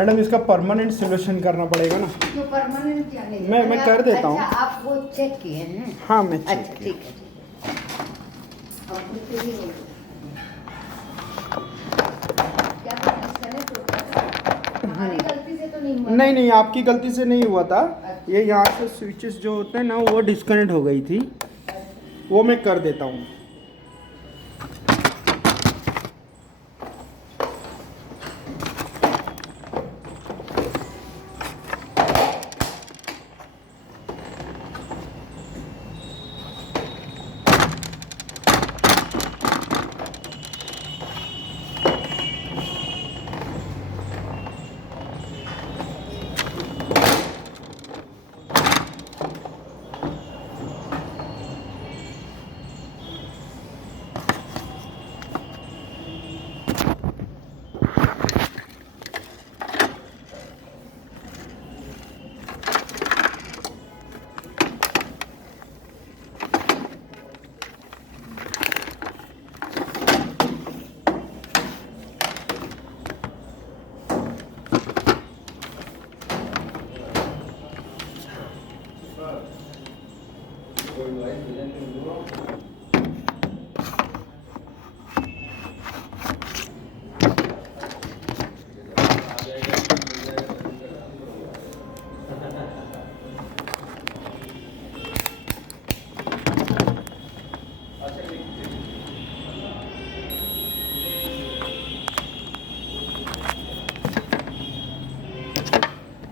मैडम इसका permanent solution करना पड़ेगा ना। तो परमानेंट जाने दो। मैं कर देता हूँ। अच्छा आप वो चेक किए ना? हाँ मैं चेक अच्छा ठीक है। अब फिर ही हो क्या तो डिस्कनेक्ट होता है? हमारी गलती से तो नहीं हुआ? नहीं नहीं, आपकी गलती से नहीं हुआ था। ये यहाँ से स्विचेस जो होते हैं ना वो डिस्कनेक्ट हो गई थी, वो मैं कर देता हूँ।